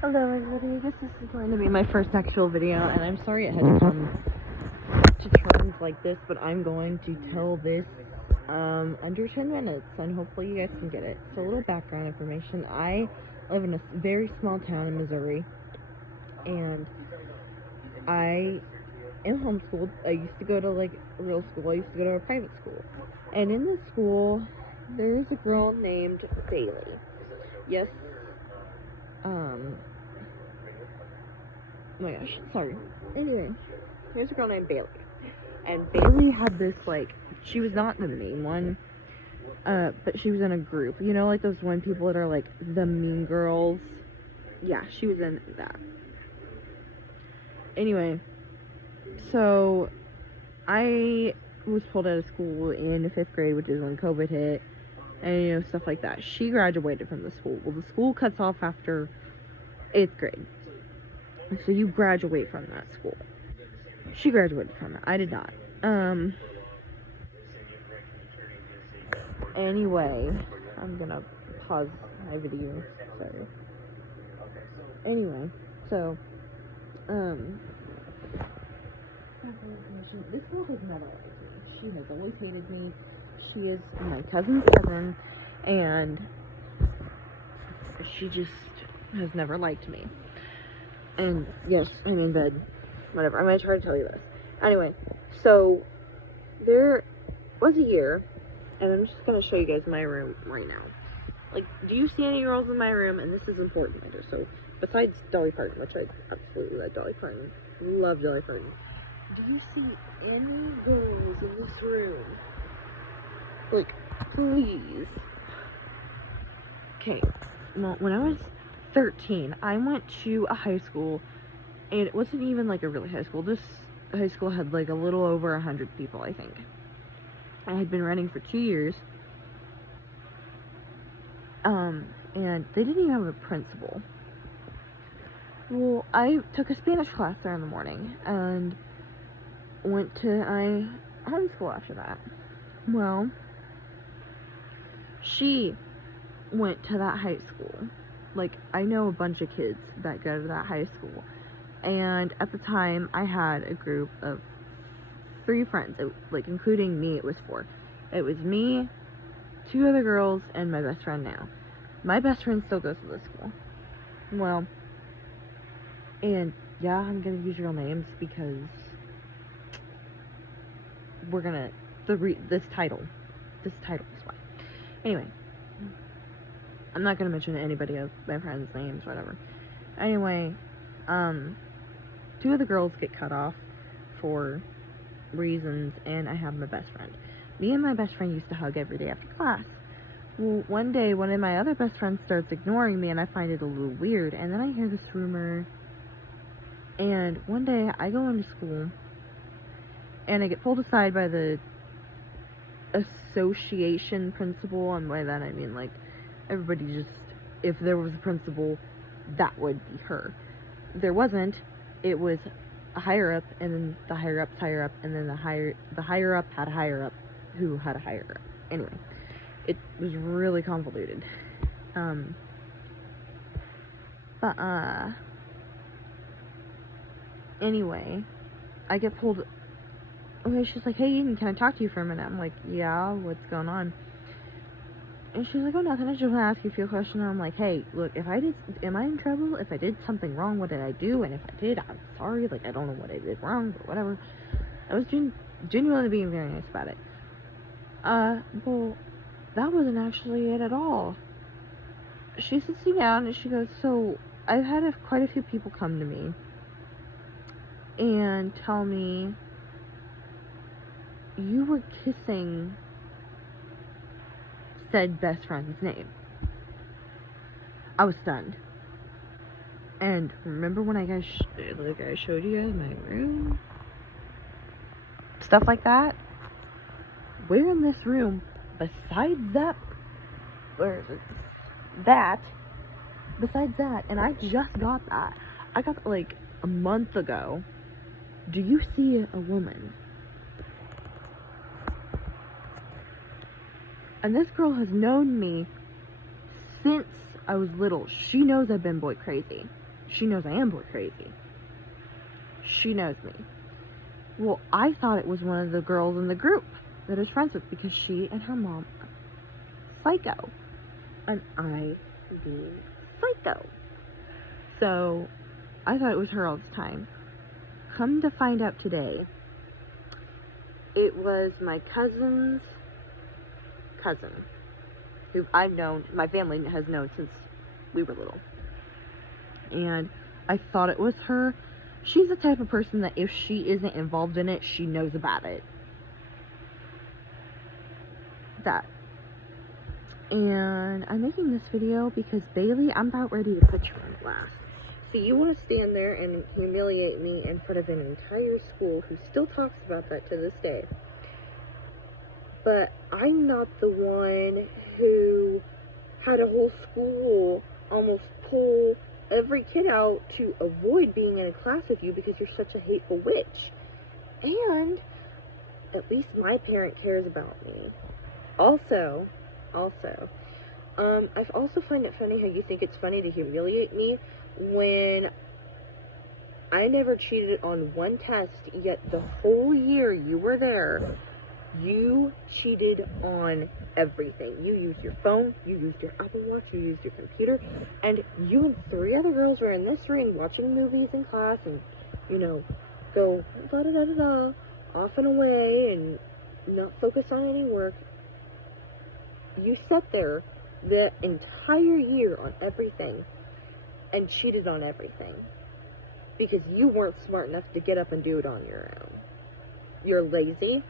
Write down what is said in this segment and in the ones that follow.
Hello everybody, I guess this is going to be my first actual video, and I'm sorry it had to come to terms like this, but I'm going to tell this under 10 minutes, and hopefully you guys can get it. So a little background information. I live in a very small town in Missouri, and I am homeschooled. I used to go to like real school, I used to go to a private school, and in this school, there's a girl named Bailey. Yes, oh my gosh, sorry. Anyway, there's a girl named Bailey. And Bailey had this, like, she was not the main one, but she was in a group. You know, like those one people that are, like, the mean girls? Yeah, she was in that. Anyway, so I was pulled out of school in the 5th grade, which is when COVID hit, and, you know, stuff like that. She graduated from the school. Well, the school cuts off after 8th grade. So you graduate from that school. She graduated from it. I did not. Anyway, I'm gonna pause my video. Sorry. Anyway, so, this girl has never liked me. She has always hated me. She is my cousin's cousin, and she just has never liked me. And yes, I'm in bed. Whatever. I'm gonna try to tell you this. Anyway, so there was a year, and I'm just gonna show you guys my room right now. Like, do you see any girls in my room? And this is important later. So, besides Dolly Parton, which I absolutely love Dolly Parton, love Dolly Parton. Do you see any girls in this room? Like, please. Okay. Well, when I was 13, I went to a high school, and it wasn't even like a really high school. This high school had like a little over 100 people, I think. I had been running for 2 years. And they didn't even have a principal. Well, I took a Spanish class there in the morning, and went to homeschool after that. Well, she went to that high school. Like, I know a bunch of kids that go to that high school, and at the time, I had a group of 3 friends, like, including me, it was 4. It was me, 2 other girls, and my best friend now. My best friend still goes to this school. Well, and yeah, I'm gonna use real names because we're gonna, this title is why. Anyway, I'm not gonna mention anybody of my friends' names, whatever. Anyway, 2 of the girls get cut off for reasons, and I have my best friend. Me and my best friend used to hug every day after class. Well, one day, one of my other best friends starts ignoring me, and I find it a little weird, and then I hear this rumor, and one day, I go into school, and I get pulled aside by the association principal, and by that I mean, like, everybody just, if there was a principal, that would be her. There wasn't. It was a higher up, and then the higher up's higher up, and then the higher up had a higher up who had a higher up. Anyway, it was really convoluted. Anyway, I get pulled. Okay, she's like, hey, Eden, can I talk to you for a minute? I'm like, yeah, what's going on? And she's like, oh, nothing, I just want to ask you a few questions. And I'm like, hey, look, am I in trouble? If I did something wrong, what did I do? And if I did, I'm sorry, like, I don't know what I did wrong, but whatever. I was genuinely being very nice about it. Well, that wasn't actually it at all. She sits me down, and she goes, so, I've had quite a few people come to me and tell me you were kissing said best friend's name. I was stunned. And remember when I showed you guys my room? Stuff like that? Where in this room, besides that, where is it? Besides that, and I just got that. I got that like a month ago. Do you see a woman? And this girl has known me since I was little. She knows I've been boy crazy. She knows I am boy crazy. She knows me. Well, I thought it was one of the girls in the group that I was friends with because she and her mom are psycho. And I mean psycho. So, I thought it was her all the time. Come to find out today, it was my cousin's cousin, who I've known, my family has known since we were little. And I thought it was her. She's the type of person that if she isn't involved in it, she knows about it. That. And I'm making this video because, Bailey, I'm about ready to put you on blast. So you want to stand there and humiliate me in front of an entire school who still talks about that to this day. But I'm not the one who had a whole school almost pull every kid out to avoid being in a class with you because you're such a hateful witch. And at least my parent cares about me. Also, I also find it funny how you think it's funny to humiliate me when I never cheated on one test, yet the whole year you were there, you cheated on everything. You used your phone, you used your Apple Watch, you used your computer, and you and 3 other girls were in this ring watching movies in class and, you know, go da-da-da-da-da, off and away and not focus on any work. You sat there the entire year on everything and cheated on everything because you weren't smart enough to get up and do it on your own. You're lazy,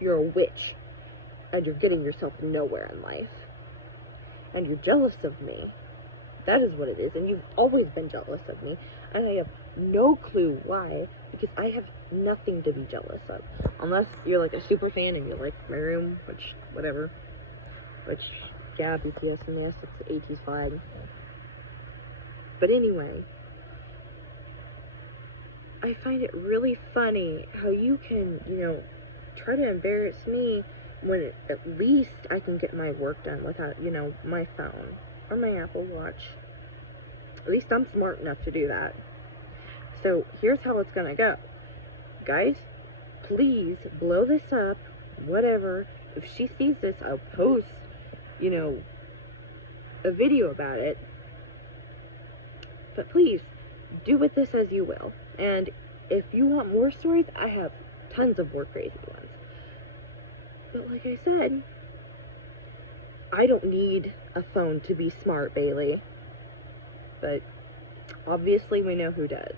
you're a witch, and you're getting yourself nowhere in life. And you're jealous of me. That is what it is, and you've always been jealous of me, and I have no clue why, because I have nothing to be jealous of. Unless you're like a super fan and you like my room, which, whatever. Which, yeah, BTS and this, it's the 80s vibe. But anyway, I find it really funny how you can, you know, try to embarrass me when at least I can get my work done without, you know, my phone or my Apple Watch. At least I'm smart enough to do that. So here's how it's gonna go. Guys, please blow this up, whatever. If she sees this, I'll post, you know, a video about it. But please, do with this as you will. And if you want more stories, I have tons of more crazy ones. But like I said, I don't need a phone to be smart, Bailey. But obviously we know who does.